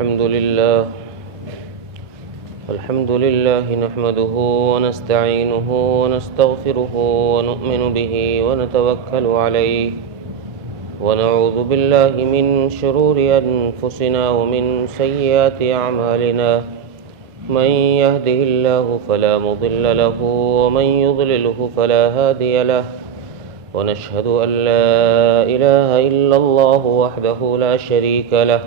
الحمد لله نحمده ونستعينه ونستغفره ونؤمن به ونتوكل عليه ونعوذ بالله من شرور أنفسنا ومن سيئات أعمالنا من يهده الله فلا مضل له ومن يضلله فلا هادي له ونشهد أن لا إله إلا الله وحده لا شريك له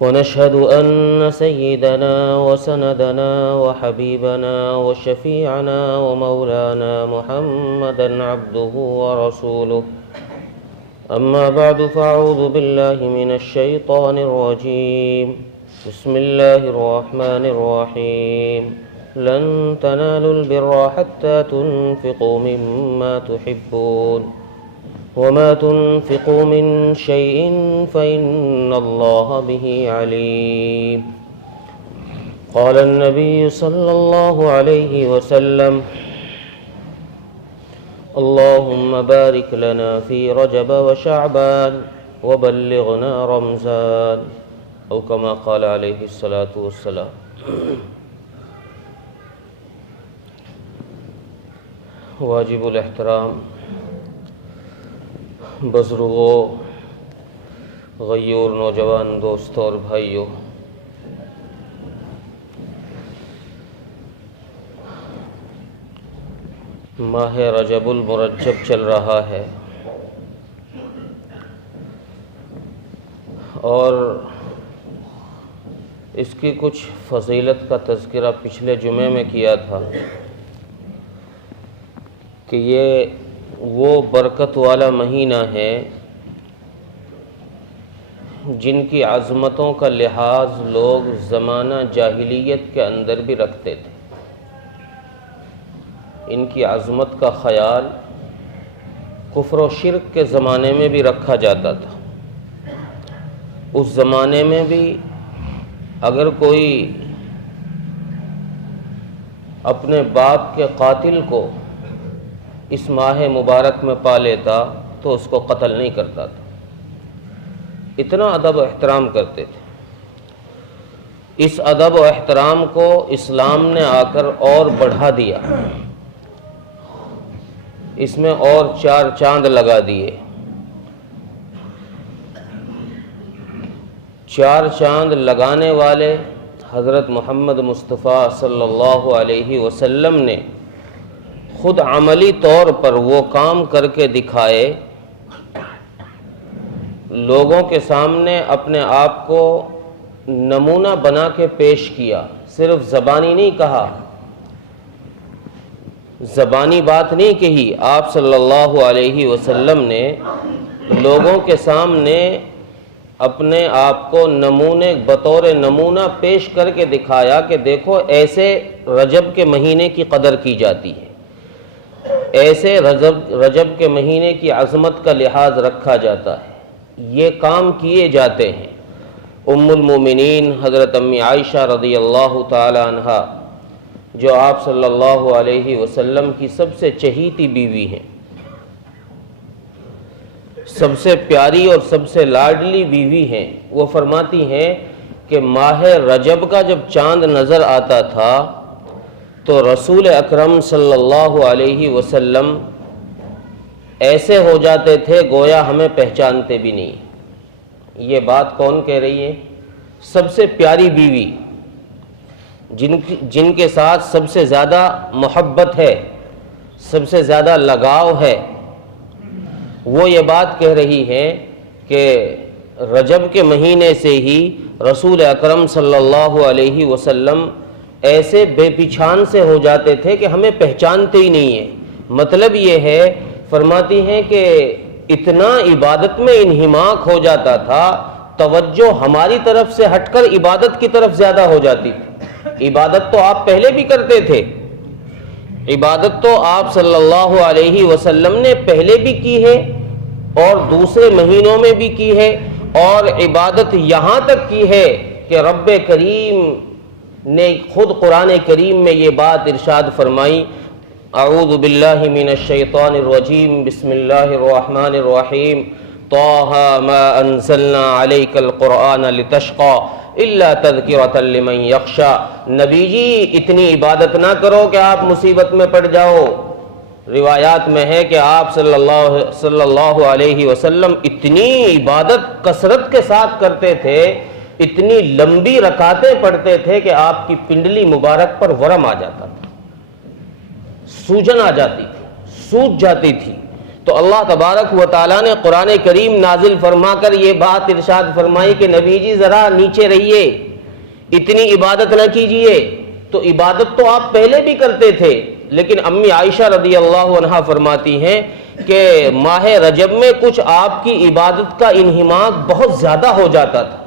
ونشهد أن سيدنا وسندنا وحبيبنا وشفيعنا ومولانا محمدا عبده ورسوله أما بعد فأعوذ بالله من الشيطان الرجيم بسم الله الرحمن الرحيم لن تنالوا البر حتى تنفقوا مما تحبون وما تنفقوا من شيء فإن الله به عليم قال النبي صلى الله عليه وسلم اللهم بارك لنا في رجب وشعبان وبلغنا رمضان أو كما قال عليه الصلاة والسلام۔ واجب الاحترام بزرگوں، غیور نوجوان دوستوں اور بھائیوں، ماہ رجب المرجب چل رہا ہے اور اس کی کچھ فضیلت کا تذکرہ پچھلے جمعے میں کیا تھا کہ یہ وہ برکت والا مہینہ ہے جن کی عظمتوں کا لحاظ لوگ زمانہ جاہلیت کے اندر بھی رکھتے تھے۔ ان کی عظمت کا خیال کفر و شرک کے زمانے میں بھی رکھا جاتا تھا۔ اس زمانے میں بھی اگر کوئی اپنے باپ کے قاتل کو اس ماہ مبارک میں پا لیتا تو اس کو قتل نہیں کرتا تھا، اتنا ادب و احترام کرتے تھے۔ اس ادب و احترام کو اسلام نے آ کر اور بڑھا دیا، اس میں اور 4 چاند لگا دیے۔ 4 چاند لگانے والے حضرت محمد مصطفیٰ صلی اللہ علیہ وسلم نے خود عملی طور پر وہ کام کر کے دکھائے، لوگوں کے سامنے اپنے آپ کو نمونہ بنا کے پیش کیا۔ صرف زبانی نہیں کہا، زبانی بات نہیں کہی، آپ صلی اللہ علیہ وسلم نے لوگوں کے سامنے اپنے آپ کو بطور نمونہ پیش کر کے دکھایا کہ دیکھو ایسے رجب کے مہینے کی قدر کی جاتی ہے، ایسے رجب کے مہینے کی عظمت کا لحاظ رکھا جاتا ہے، یہ کام کیے جاتے ہیں۔ ام المومنین حضرت امی عائشہ رضی اللہ تعالی عنہا، جو آپ صلی اللہ علیہ وسلم کی سب سے چہیتی بیوی ہیں، سب سے پیاری اور سب سے لاڈلی بیوی ہیں، وہ فرماتی ہیں کہ ماہ رجب کا جب چاند نظر آتا تھا تو رسول اکرم صلی اللہ علیہ وسلم ایسے ہو جاتے تھے گویا ہمیں پہچانتے بھی نہیں۔ یہ بات کون کہہ رہی ہے؟ سب سے پیاری بیوی، جن کے ساتھ سب سے زیادہ محبت ہے، سب سے زیادہ لگاؤ ہے، وہ یہ بات کہہ رہی ہے کہ رجب کے مہینے سے ہی رسول اکرم صلی اللہ علیہ وسلم ایسے بے پچھان سے ہو جاتے تھے کہ ہمیں پہچانتے ہی نہیں ہیں۔ مطلب یہ ہے، فرماتی ہیں کہ اتنا عبادت میں انہماک ہو جاتا تھا، توجہ ہماری طرف سے ہٹ کر عبادت کی طرف زیادہ ہو جاتی تھی۔ عبادت تو آپ پہلے بھی کرتے تھے، عبادت تو آپ صلی اللہ علیہ وسلم نے پہلے بھی کی ہے اور دوسرے مہینوں میں بھی کی ہے، اور عبادت یہاں تک کی ہے کہ رب کریم نے خود قرآن کریم میں یہ بات ارشاد فرمائی، اعوذ باللہ من الشیطان الرجیم بسم اللہ الرحمن الرحیم طه ما انزلنا عليك القرآن لتشقى الا تذکرۃ لمن یخشی. نبی جی اتنی عبادت نہ کرو کہ آپ مصیبت میں پڑ جاؤ. روایات میں ہے کہ آپ صلی اللہ علیہ وسلم اتنی عبادت کثرت کے ساتھ کرتے تھے، اتنی لمبی رکعتیں پڑھتے تھے کہ آپ کی پنڈلی مبارک پر ورم آ جاتا تھا، سوجن آ جاتی تھی، سوج جاتی تھی. تو اللہ تبارک و تعالیٰ نے قرآن کریم نازل فرما کر یہ بات ارشاد فرمائی کہ نبی جی ذرا نیچے رہیے، اتنی عبادت نہ کیجئے. تو عبادت تو آپ پہلے بھی کرتے تھے، لیکن امی عائشہ رضی اللہ عنہا فرماتی ہیں کہ ماہ رجب میں کچھ آپ کی عبادت کا انہماک بہت زیادہ ہو جاتا تھا،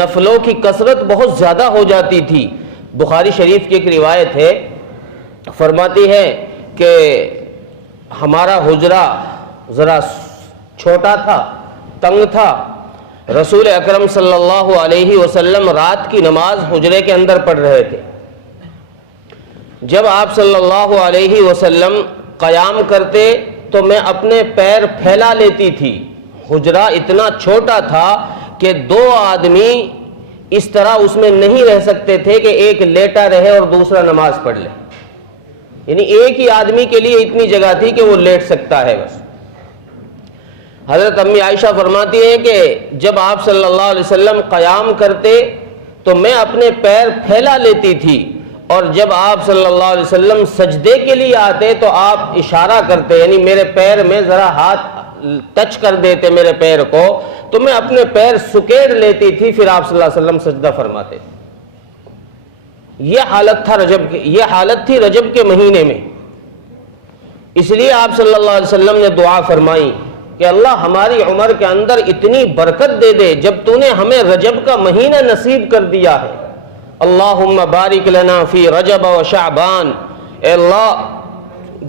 نفلوں کی کثرت بہت زیادہ ہو جاتی تھی. بخاری شریف کی ایک روایت ہے، فرماتی ہے کہ ہمارا حجرہ ذرا چھوٹا تھا، تنگ تھا. رسول اکرم صلی اللہ علیہ وسلم رات کی نماز حجرے کے اندر پڑھ رہے تھے. جب آپ صلی اللہ علیہ وسلم قیام کرتے تو میں اپنے پیر پھیلا لیتی تھی. حجرہ اتنا چھوٹا تھا کہ دو آدمی اس طرح اس میں نہیں رہ سکتے تھے کہ ایک لیٹا رہے اور دوسرا نماز پڑھ لے، یعنی ایک ہی آدمی کے لیے اتنی جگہ تھی کہ وہ لیٹ سکتا ہے بس. حضرت امی عائشہ فرماتی ہیں کہ جب آپ صلی اللہ علیہ وسلم قیام کرتے تو میں اپنے پیر پھیلا لیتی تھی، اور جب آپ صلی اللہ علیہ وسلم سجدے کے لیے آتے تو آپ اشارہ کرتے، یعنی میرے پیر میں ذرا ہاتھ ٹچ کر دیتے میرے پیر کو، تو میں اپنے پیر سکیڑ لیتی تھی، پھر آپ صلی اللہ علیہ وسلم سجدہ فرماتے. یہ حالت تھا رجب کی، یہ حالت تھی رجب کے مہینے میں. اس لیے آپ صلی اللہ علیہ وسلم نے دعا فرمائی کہ اللہ ہماری عمر کے اندر اتنی برکت دے دے جب تو نے ہمیں رجب کا مہینہ نصیب کر دیا ہے. اللہم بارک لنا فی رجب و شعبان. اے اللہ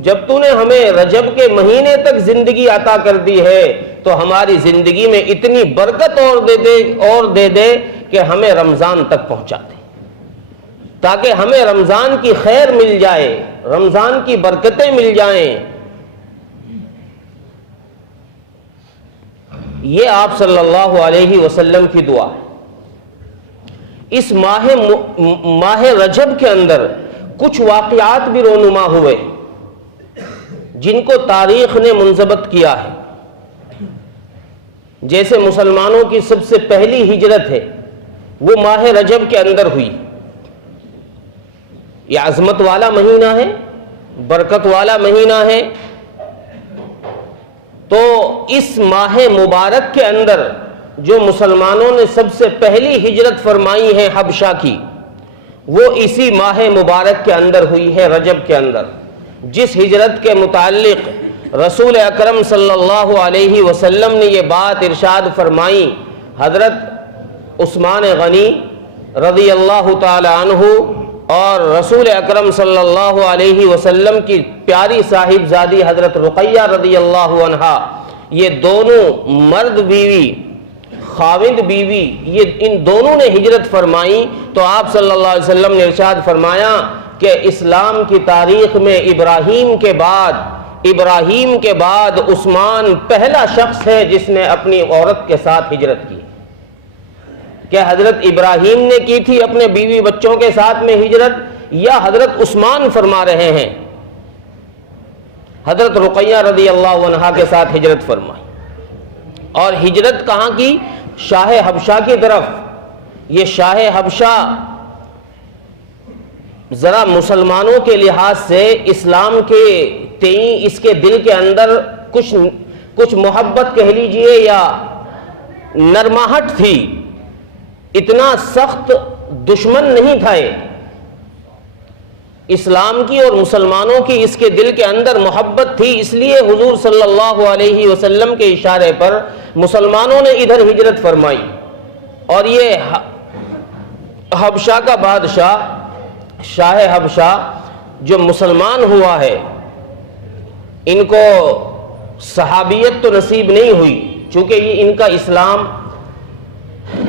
جب تو نے ہمیں رجب کے مہینے تک زندگی عطا کر دی ہے تو ہماری زندگی میں اتنی برکت اور دے دے کہ ہمیں رمضان تک پہنچا دے، تاکہ ہمیں رمضان کی خیر مل جائے، رمضان کی برکتیں مل جائیں. یہ آپ صلی اللہ علیہ وسلم کی دعا ہے. اس ماہ رجب کے اندر کچھ واقعات بھی رونما ہوئے جن کو تاریخ نے منضبط کیا ہے. جیسے مسلمانوں کی سب سے پہلی ہجرت ہے وہ ماہ رجب کے اندر ہوئی. یہ عظمت والا مہینہ ہے، برکت والا مہینہ ہے. تو اس ماہ مبارک کے اندر جو مسلمانوں نے سب سے پہلی ہجرت فرمائی ہے حبشہ کی، وہ اسی ماہ مبارک کے اندر ہوئی ہے، رجب کے اندر. جس ہجرت کے متعلق رسول اکرم صلی اللہ علیہ وسلم نے یہ بات ارشاد فرمائی، حضرت عثمان غنی رضی اللہ تعالی عنہ اور رسول اکرم صلی اللہ علیہ وسلم کی پیاری صاحبزادی حضرت رقیہ رضی اللہ عنہا، یہ دونوں مرد بیوی، خاوند بیوی، یہ ان دونوں نے ہجرت فرمائی. تو آپ صلی اللہ علیہ وسلم نے ارشاد فرمایا کہ اسلام کی تاریخ میں ابراہیم کے بعد عثمان پہلا شخص ہے جس نے اپنی عورت کے ساتھ ہجرت کی. کہ حضرت ابراہیم نے کی تھی اپنے بیوی بچوں کے ساتھ میں ہجرت، یا حضرت عثمان فرما رہے ہیں حضرت رقیہ رضی اللہ عنہا کے ساتھ ہجرت فرمائی. اور ہجرت کہاں کی؟ شاہ حبشہ کی طرف. یہ شاہ حبشہ ذرا مسلمانوں کے لحاظ سے اسلام کے تئیں اس کے دل کے اندر کچھ محبت کہہ لیجئے یا نرماہٹ تھی. اتنا سخت دشمن نہیں تھا اسلام کی، اور مسلمانوں کی اس کے دل کے اندر محبت تھی. اس لیے حضور صلی اللہ علیہ وسلم کے اشارے پر مسلمانوں نے ادھر ہجرت فرمائی. اور یہ حبشہ کا بادشاہ شاہ حبشہ جو مسلمان ہوا ہے، ان کو صحابیت تو نصیب نہیں ہوئی، چونکہ یہ ان کا اسلام،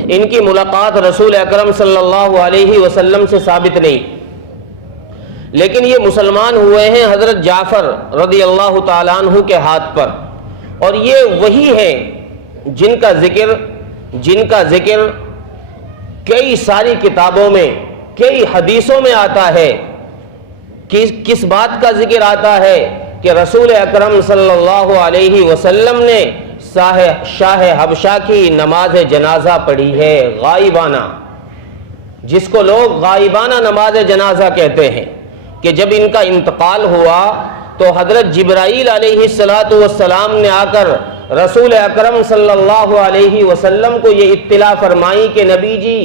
ان کی ملاقات رسول اکرم صلی اللہ علیہ وسلم سے ثابت نہیں. لیکن یہ مسلمان ہوئے ہیں حضرت جعفر رضی اللہ تعالیٰ عنہ کے ہاتھ پر. اور یہ وہی ہیں جن کا ذکر کئی ساری کتابوں میں، کئی حدیثوں میں آتا ہے، کس بات کا ذکر آتا ہے کہ رسول اکرم صلی اللہ علیہ وسلم نے شاہ حبشہ کی نماز جنازہ پڑھی ہے غائبانہ، جس کو لوگ غائبانہ نماز جنازہ کہتے ہیں، کہ جب ان کا انتقال ہوا تو حضرت جبرائیل علیہ السلام نے آ کر رسول اکرم صلی اللہ علیہ وسلم کو یہ اطلاع فرمائی کہ نبی جی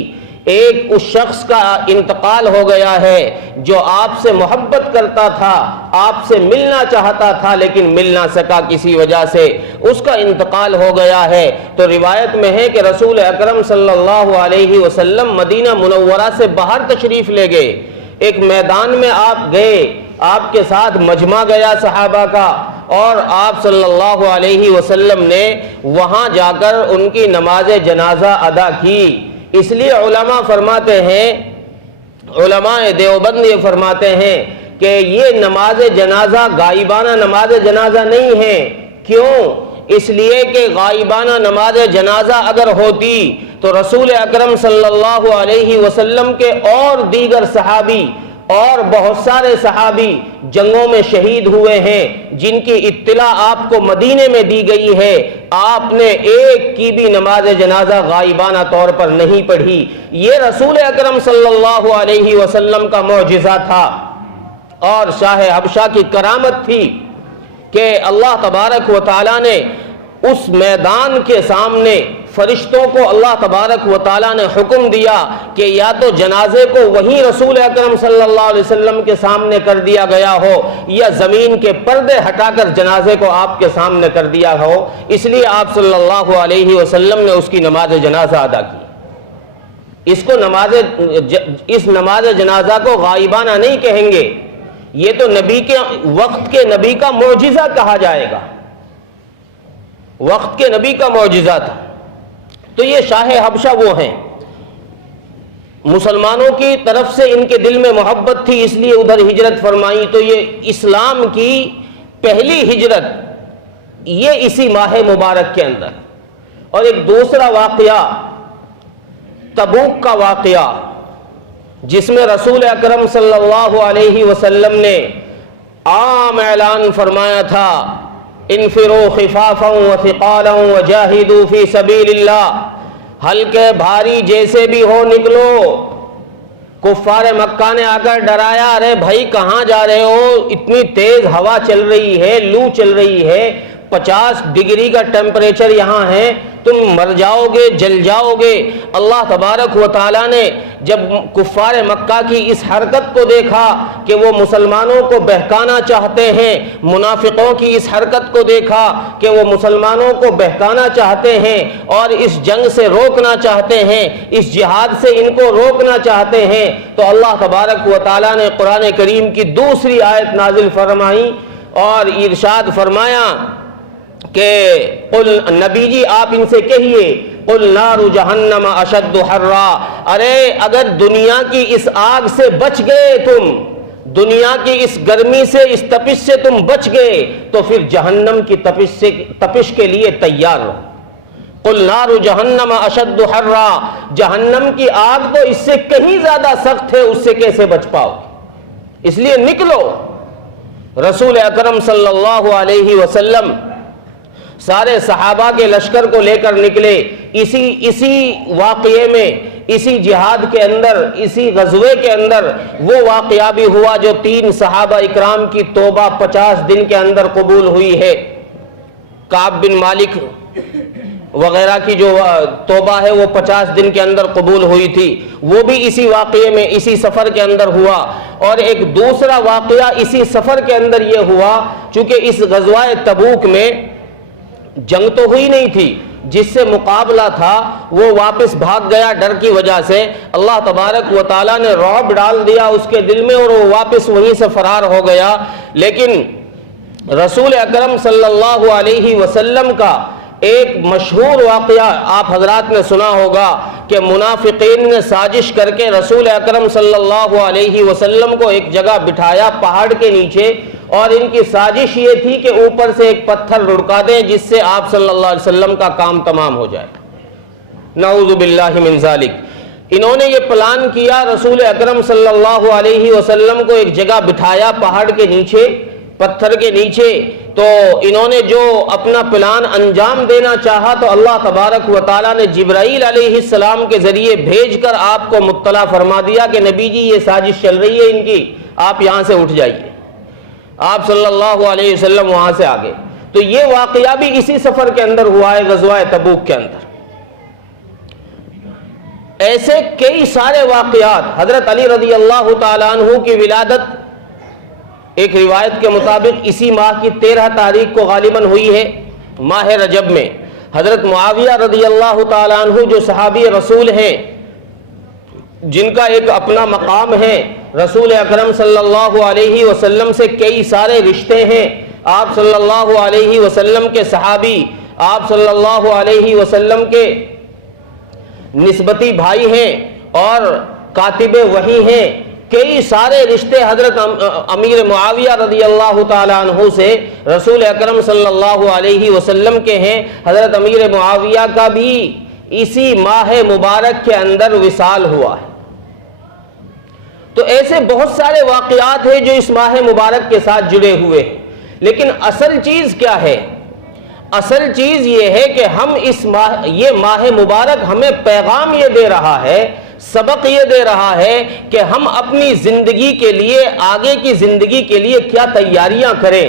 ایک اس شخص کا انتقال ہو گیا ہے جو آپ سے محبت کرتا تھا، آپ سے ملنا چاہتا تھا لیکن مل نہ سکا کسی وجہ سے، اس کا انتقال ہو گیا ہے۔ تو روایت میں ہے کہ رسول اکرم صلی اللہ علیہ وسلم مدینہ منورہ سے باہر تشریف لے گئے، ایک میدان میں آپ گئے، آپ کے ساتھ مجمع گیا صحابہ کا، اور آپ صلی اللہ علیہ وسلم نے وہاں جا کر ان کی نماز جنازہ ادا کی۔ اس لیے علماء فرماتے ہیں، علماء دیوبند یہ فرماتے ہیں کہ یہ نماز جنازہ غائبانہ نماز جنازہ نہیں ہے۔ کیوں؟ اس لیے کہ غائبانہ نماز جنازہ اگر ہوتی تو رسول اکرم صلی اللہ علیہ وسلم کے اور دیگر صحابی اور بہت سارے صحابی جنگوں میں شہید ہوئے ہیں، جن کی اطلاع آپ کو مدینے میں دی گئی ہے، آپ نے ایک کی بھی نماز جنازہ غائبانہ طور پر نہیں پڑھی۔ یہ رسول اکرم صلی اللہ علیہ وسلم کا معجزہ تھا اور شاہ حبشہ کی کرامت تھی کہ اللہ تبارک و تعالیٰ نے اس میدان کے سامنے فرشتوں کو اللہ تبارک و تعالیٰ نے حکم دیا کہ یا تو جنازے کو وہیں رسول اکرم صلی اللہ علیہ وسلم کے سامنے کر دیا گیا ہو، یا زمین کے پردے ہٹا کر جنازے کو آپ کے سامنے کر دیا ہو۔ اس لیے آپ صلی اللہ علیہ وسلم نے اس کی نماز جنازہ ادا کی۔ اس نماز جنازہ کو غائبانہ نہیں کہیں گے، یہ تو نبی کے وقت کے نبی کا معجزہ کہا جائے گا، وقت کے نبی کا معجزہ تھا۔ تو یہ شاہ حبشہ وہ ہیں، مسلمانوں کی طرف سے ان کے دل میں محبت تھی، اس لیے ادھر ہجرت فرمائی۔ تو یہ اسلام کی پہلی ہجرت یہ اسی ماہ مبارک کے اندر۔ اور ایک دوسرا واقعہ تبوک کا واقعہ، جس میں رسول اکرم صلی اللہ علیہ وسلم نے عام اعلان فرمایا تھا، انفروا خفافا وثقالا وجاہدوا فی سبیل اللہ، ہلکے بھاری جیسے بھی ہو نکلو۔ کفار مکہ نے آ کر ڈرایا، ارے بھائی کہاں جا رہے ہو، اتنی تیز ہوا چل رہی ہے، لو چل رہی ہے، 50 ڈگری کا ٹیمپریچر یہاں ہے، تم مر جاؤ گے، جل جاؤ گے۔ اللہ تبارک و تعالیٰ نے جب کفار مکہ کی اس حرکت کو دیکھا کہ وہ مسلمانوں کو بہکانا چاہتے ہیں، منافقوں کی اس حرکت کو دیکھا کہ وہ مسلمانوں کو بہکانا چاہتے ہیں اور اس جنگ سے روکنا چاہتے ہیں، اس جہاد سے ان کو روکنا چاہتے ہیں، تو اللہ تبارک و تعالیٰ نے قرآن کریم کی دوسری آیت نازل فرمائی اور ارشاد فرمایا کہ قل، نبی جی آپ ان سے کہیے، قل نار جہنم اشد حرا، ارے اگر دنیا کی اس آگ سے بچ گئے تم، دنیا کی اس گرمی سے، اس تپش سے تم بچ گئے، تو پھر جہنم کی تپش کے لیے تیار رہو۔ قل نار جہنم اشد حرا، جہنم کی آگ تو اس سے کہیں زیادہ سخت ہے، اس سے کیسے بچ پاؤ؟ اس لیے نکلو۔ رسول اکرم صلی اللہ علیہ وسلم سارے صحابہ کے لشکر کو لے کر نکلے۔ اسی واقعے میں، اسی جہاد کے اندر، اسی غزوے کے اندر وہ واقعہ بھی ہوا جو 3 صحابہ اکرام کی توبہ 50 دن کے اندر قبول ہوئی ہے۔ کعب بن مالک وغیرہ کی جو توبہ ہے وہ 50 دن کے اندر قبول ہوئی تھی، وہ بھی اسی واقعے میں، اسی سفر کے اندر ہوا۔ اور ایک دوسرا واقعہ اسی سفر کے اندر یہ ہوا، چونکہ اس غزوہ تبوک میں جنگ تو ہوئی نہیں تھی، جس سے مقابلہ تھا وہ واپس بھاگ گیا ڈر کی وجہ سے۔ اللہ تبارک و تعالیٰ نے رعب ڈال دیا اس کے دل میں اور وہ واپس وہیں سے فرار ہو گیا۔ لیکن رسول اکرم صلی اللہ علیہ وسلم کا ایک مشہور واقعہ آپ حضرات نے سنا ہوگا کہ منافقین نے سازش کر کے رسول اکرم صلی اللہ علیہ وسلم کو ایک جگہ بٹھایا پہاڑ کے نیچے، اور ان کی سازش یہ تھی کہ اوپر سے ایک پتھر لڑکا دیں جس سے آپ صلی اللہ علیہ وسلم کا کام تمام ہو جائے. نعوذ باللہ من ذالک. انہوں نے یہ پلان کیا، رسول اکرم صلی اللہ علیہ وسلم کو ایک جگہ بٹھایا پہاڑ کے نیچے، پتھر کے نیچے. تو انہوں نے جو اپنا پلان انجام دینا چاہا تو اللہ تبارک و تعالیٰ نے جبرائیل علیہ السلام کے ذریعے بھیج کر آپ کو مطلع فرما دیا کہ نبی جی یہ سازش چل رہی ہے ان کی، آپ یہاں سے اٹھ جائیے. آپ صلی اللہ علیہ وسلم وہاں سے آگے. تو یہ واقعہ بھی اسی سفر کے اندر ہوا ہے، غزوہ تبوک کے اندر. ایسے کئی سارے واقعات. حضرت علی رضی اللہ تعالیٰ عنہ کی ولادت ایک روایت کے مطابق اسی ماہ کی 13 تاریخ کو غالباً ہوئی ہے، ماہ رجب میں. حضرت معاویہ رضی اللہ تعالیٰ عنہ جو صحابی رسول ہیں، جن کا ایک اپنا مقام ہے، رسول اکرم صلی اللہ علیہ وسلم سے کئی سارے رشتے ہیں. آپ صلی اللہ علیہ وسلم کے صحابی، آپ صلی اللہ علیہ وسلم کے نسبتی بھائی ہیں اور کاتب وحی ہیں. کئی سارے رشتے حضرت امیر معاویہ رضی اللہ تعالیٰ عنہ سے رسول اکرم صلی اللہ علیہ وسلم کے ہیں. حضرت امیر معاویہ کا بھی اسی ماہ مبارک کے اندر وصال ہوا ہے. تو ایسے بہت سارے واقعات ہیں جو اس ماہ مبارک کے ساتھ جڑے ہوئے ہیں. لیکن اصل چیز کیا ہے؟ اصل چیز یہ ہے کہ ہم یہ ماہ مبارک ہمیں پیغام یہ دے رہا ہے، سبق یہ دے رہا ہے کہ ہم اپنی زندگی کے لیے، آگے کی زندگی کے لیے کیا تیاریاں کریں،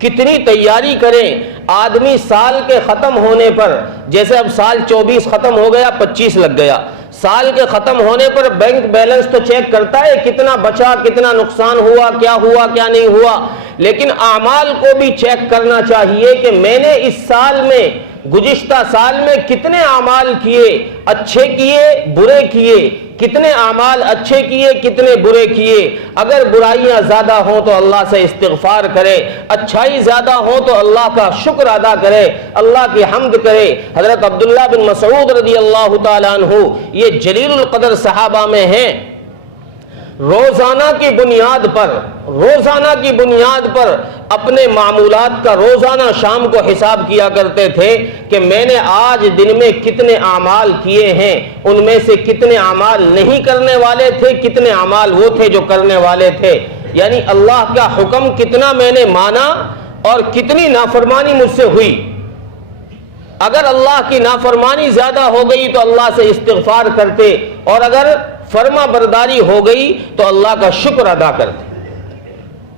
کتنی تیاری کریں. آدمی سال کے ختم ہونے پر، جیسے اب سال 24 ختم ہو گیا، 25 لگ گیا، سال کے ختم ہونے پر بینک بیلنس تو چیک کرتا ہے کتنا بچا، کتنا نقصان ہوا کیا نہیں ہوا. لیکن اعمال کو بھی چیک کرنا چاہیے کہ میں نے اس سال میں، گزشتہ سال میں کتنے اعمال کیے، اچھے کیے برے کیے، کتنے اعمال اچھے کیے کتنے برے کیے. اگر برائیاں زیادہ ہوں تو اللہ سے استغفار کرے، اچھائی زیادہ ہوں تو اللہ کا شکر ادا کرے، اللہ کی حمد کرے. حضرت عبداللہ بن مسعود رضی اللہ تعالیٰ عنہ یہ جلیل القدر صحابہ میں ہیں. روزانہ کی بنیاد پر اپنے معمولات کا روزانہ شام کو حساب کیا کرتے تھے کہ میں نے آج دن میں کتنے اعمال کیے ہیں، ان میں سے کتنے اعمال نہیں کرنے والے تھے، کتنے اعمال وہ تھے جو کرنے والے تھے. یعنی اللہ کا حکم کتنا میں نے مانا اور کتنی نافرمانی مجھ سے ہوئی. اگر اللہ کی نافرمانی زیادہ ہو گئی تو اللہ سے استغفار کرتے، اور اگر فرما برداری ہو گئی تو اللہ کا شکر ادا کرتے.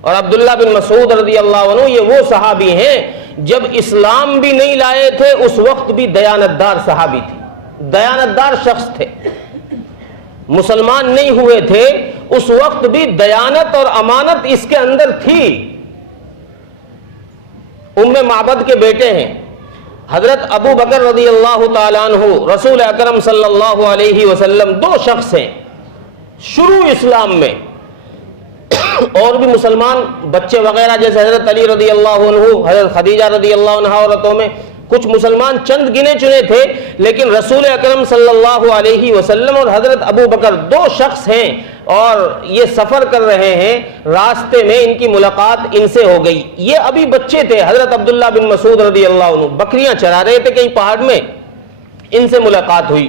اور عبداللہ بن مسعود رضی اللہ عنہ یہ وہ صحابی ہیں جب اسلام بھی نہیں لائے تھے اس وقت بھی دیانتدار صحابی تھے، دیانتدار شخص تھے. مسلمان نہیں ہوئے تھے اس وقت بھی دیانت اور امانت اس کے اندر تھی. ام معبد کے بیٹے ہیں حضرت ابو بکر رضی اللہ تعالیٰ عنہ، رسول اکرم صلی اللہ علیہ وسلم، دو شخص ہیں شروع اسلام میں. اور بھی مسلمان بچے وغیرہ جیسے حضرت علی رضی اللہ عنہ، حضرت خدیجہ رضی اللہ عنہ عورتوں میں کچھ مسلمان چند گنے چنے تھے، لیکن رسول اکرم صلی اللہ علیہ وسلم اور حضرت ابو بکر دو شخص ہیں اور یہ سفر کر رہے ہیں. راستے میں ان کی ملاقات ان سے ہو گئی. یہ ابھی بچے تھے. حضرت عبداللہ بن مسعود رضی اللہ عنہ بکریاں چرا رہے تھے کہیں پہاڑ میں، ان سے ملاقات ہوئی.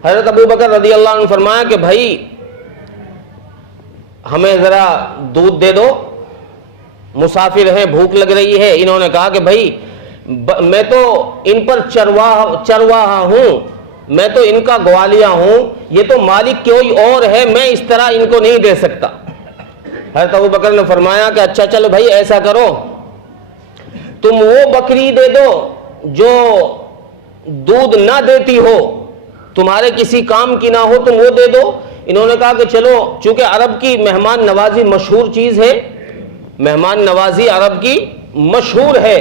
حضرت ابو بکر رضی اللہ عنہ فرمایا کہ بھائی ہمیں ذرا دودھ دے دو، مسافر ہیں بھوک لگ رہی ہے. انہوں نے کہا کہ بھائی میں تو ان پر چرواہا ہوں، میں تو ان کا گوالیہ ہوں، یہ تو مالک کوئی اور ہے، میں اس طرح ان کو نہیں دے سکتا. حضرت ابو بکر نے فرمایا کہ اچھا چلو بھائی ایسا کرو، تم وہ بکری دے دو جو دودھ نہ دیتی ہو، تمہارے کسی کام کی نہ ہو، تم وہ دے دو. انہوں نے کہا کہ چلو، چونکہ عرب کی مہمان نوازی مشہور چیز ہے، مہمان نوازی عرب کی مشہور ہے،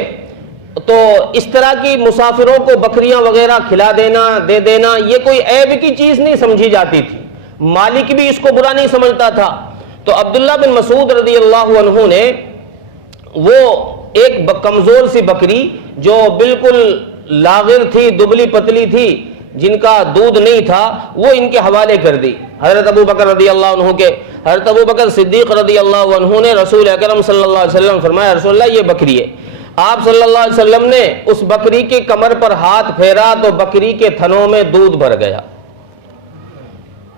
تو اس طرح کی مسافروں کو بکریاں وغیرہ کھلا دینا، دے دینا، یہ کوئی عیب کی چیز نہیں سمجھی جاتی تھی. مالک بھی اس کو برا نہیں سمجھتا تھا. تو عبداللہ بن مسعود رضی اللہ عنہ نے وہ ایک کمزور سی بکری جو بالکل لاغر تھی، دبلی پتلی تھی، جن کا دودھ نہیں تھا وہ ان کے حوالے کر دی. حضرت ابو بکر رضی اللہ عنہ کے حضرت ابو بکر صدیق رضی اللہ عنہ نے رسول اکرم صلی اللہ علیہ وسلم فرمایا رسول اللہ یہ بکری ہے. آپ صلی اللہ علیہ وسلم نے اس بکری کی کمر پر ہاتھ پھیرا تو بکری کے تھنوں میں دودھ بھر گیا,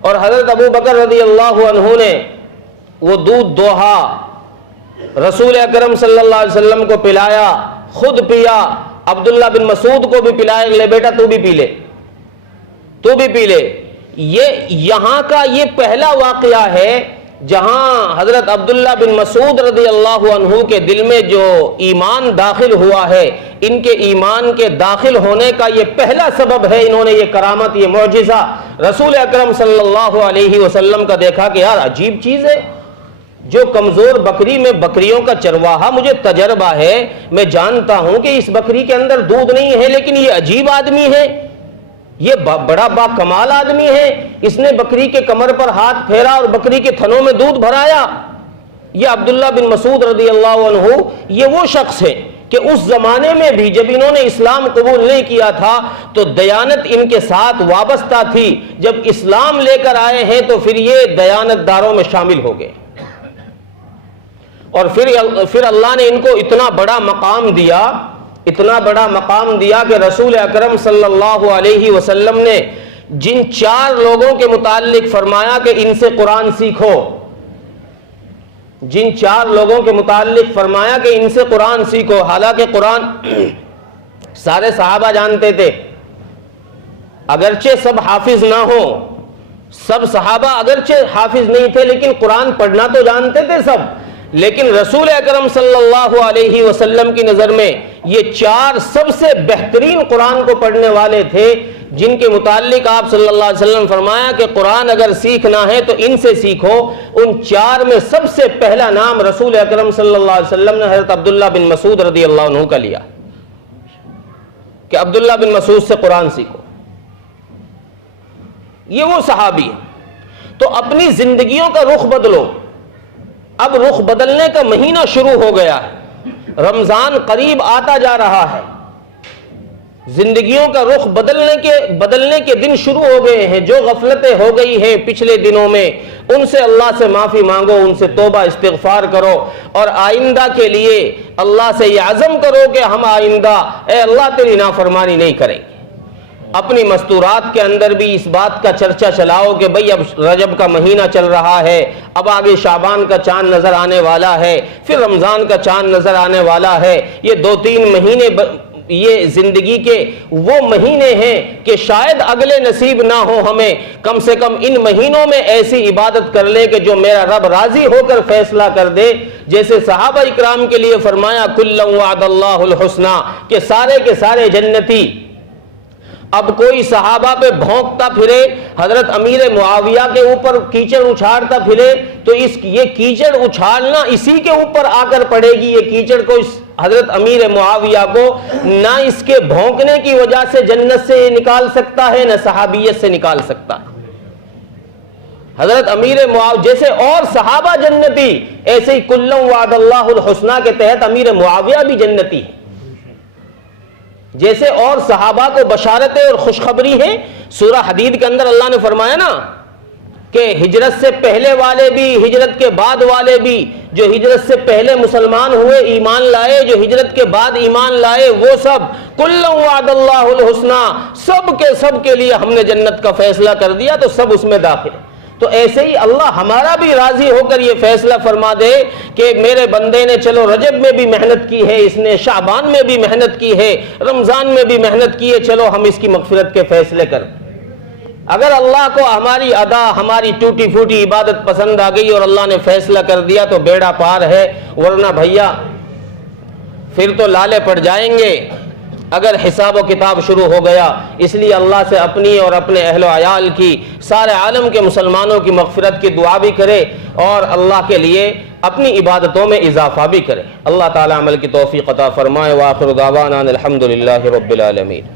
اور حضرت ابو بکر رضی اللہ عنہ نے وہ دودھ دوہا, رسول اکرم صلی اللہ علیہ وسلم کو پلایا, خود پیا, عبداللہ بن مسعود کو بھی پلایا, لے بیٹا تو بھی پی لے, تو بھی پی لے. یہ یہاں کا یہ پہلا واقعہ ہے جہاں حضرت عبداللہ بن مسعود رضی اللہ عنہ کے دل میں جو ایمان داخل ہوا ہے, ان کے ایمان کے داخل ہونے کا یہ پہلا سبب ہے. انہوں نے یہ کرامت, یہ معجزہ رسول اکرم صلی اللہ علیہ وسلم کا دیکھا کہ یار عجیب چیز ہے, جو کمزور بکری میں بکریوں کا چرواہا, مجھے تجربہ ہے, میں جانتا ہوں کہ اس بکری کے اندر دودھ نہیں ہے, لیکن یہ عجیب آدمی ہے, یہ بڑا با کمال آدمی ہے, اس نے بکری کے کمر پر ہاتھ پھیرا اور بکری کے تھنوں میں دودھ بھرایا. یہ عبداللہ بن مسعود رضی اللہ عنہ یہ وہ شخص ہے کہ اس زمانے میں بھی جب انہوں نے اسلام قبول نہیں کیا تھا تو دیانت ان کے ساتھ وابستہ تھی. جب اسلام لے کر آئے ہیں تو پھر یہ دیانت داروں میں شامل ہو گئے, اور پھر اللہ نے ان کو اتنا بڑا مقام دیا, اتنا بڑا مقام دیا کہ رسول اکرم صلی اللہ علیہ وسلم نے جن 4 لوگوں کے متعلق فرمایا کہ ان سے قرآن سیکھو, جن 4 لوگوں کے متعلق فرمایا کہ ان سے قرآن سیکھو, حالانکہ قرآن سارے صحابہ جانتے تھے, اگرچہ سب حافظ نہ ہو, سب صحابہ اگرچہ حافظ نہیں تھے لیکن قرآن پڑھنا تو جانتے تھے سب. لیکن رسول اکرم صلی اللہ علیہ وسلم کی نظر میں یہ 4 سب سے بہترین قرآن کو پڑھنے والے تھے, جن کے متعلق آپ صلی اللہ علیہ وسلم فرمایا کہ قرآن اگر سیکھنا ہے تو ان سے سیکھو. ان 4 میں سب سے پہلا نام رسول اکرم صلی اللہ علیہ وسلم نے حضرت عبداللہ بن مسعود رضی اللہ عنہ کا لیا کہ عبداللہ بن مسعود سے قرآن سیکھو. یہ وہ صحابی ہے. تو اپنی زندگیوں کا رخ بدلو. اب رخ بدلنے کا مہینہ شروع ہو گیا ہے, رمضان قریب آتا جا رہا ہے, زندگیوں کا رخ بدلنے کے دن شروع ہو گئے ہیں. جو غفلتیں ہو گئی ہیں پچھلے دنوں میں ان سے اللہ سے معافی مانگو, ان سے توبہ استغفار کرو, اور آئندہ کے لیے اللہ سے یہ عزم کرو کہ ہم آئندہ اے اللہ تیری نافرمانی نہیں کریں گے. اپنی مستورات کے اندر بھی اس بات کا چرچا چلاؤ کہ بھئی اب رجب کا مہینہ چل رہا ہے, اب آگے شعبان کا چاند نظر آنے والا ہے, پھر رمضان کا چاند نظر آنے والا ہے. یہ 2-3 مہینے یہ زندگی کے وہ مہینے ہیں کہ شاید اگلے نصیب نہ ہو ہمیں, کم سے کم ان مہینوں میں ایسی عبادت کر لے کہ جو میرا رب راضی ہو کر فیصلہ کر دے. جیسے صحابہ اکرام کے لیے فرمایا کلا وعد اللہ الحسنى, کہ سارے کے سارے جنتی. اب کوئی صحابہ پہ بھونکتا پھرے, حضرت امیر معاویہ کے اوپر کیچڑ اچھاڑتا پھرے, تو یہ کیچڑ اچھالنا اسی کے اوپر آ کر پڑے گی. یہ کیچڑ کو حضرت امیر معاویہ کو نہ اس کے بھونکنے کی وجہ سے جنت سے نکال سکتا ہے, نہ صحابیت سے نکال سکتا ہے. حضرت امیر معاویہ جیسے اور صحابہ جنتی, ایسے ہی کلا وعد اللہ الحسنى کے تحت امیر معاویہ بھی جنتی ہے. جیسے اور صحابہ کو بشارتیں اور خوشخبری ہیں. سورہ حدید کے اندر اللہ نے فرمایا نا کہ ہجرت سے پہلے والے بھی, ہجرت کے بعد والے بھی, جو ہجرت سے پہلے مسلمان ہوئے ایمان لائے, جو ہجرت کے بعد ایمان لائے, وہ سب کلا وعد اللہ الحسنى, سب کے لیے ہم نے جنت کا فیصلہ کر دیا, تو سب اس میں داخل ہیں. تو ایسے ہی اللہ ہمارا بھی راضی ہو کر یہ فیصلہ فرما دے کہ میرے بندے نے چلو رجب میں بھی محنت کی ہے, اس نے شعبان میں بھی محنت کی ہے, رمضان میں بھی محنت کی ہے, چلو ہم اس کی مغفرت کے فیصلے کر. اگر اللہ کو ہماری ادا, ہماری ٹوٹی پھوٹی عبادت پسند آ گئی اور اللہ نے فیصلہ کر دیا تو بیڑا پار ہے, ورنہ بھیا پھر تو لالے پڑ جائیں گے اگر حساب و کتاب شروع ہو گیا. اس لیے اللہ سے اپنی اور اپنے اہل و عیال کی, سارے عالم کے مسلمانوں کی مغفرت کی دعا بھی کرے اور اللہ کے لیے اپنی عبادتوں میں اضافہ بھی کرے. اللہ تعالی عمل کی توفیق عطا فرمائے. وآخر دعوانا الحمدللہ رب العالمین.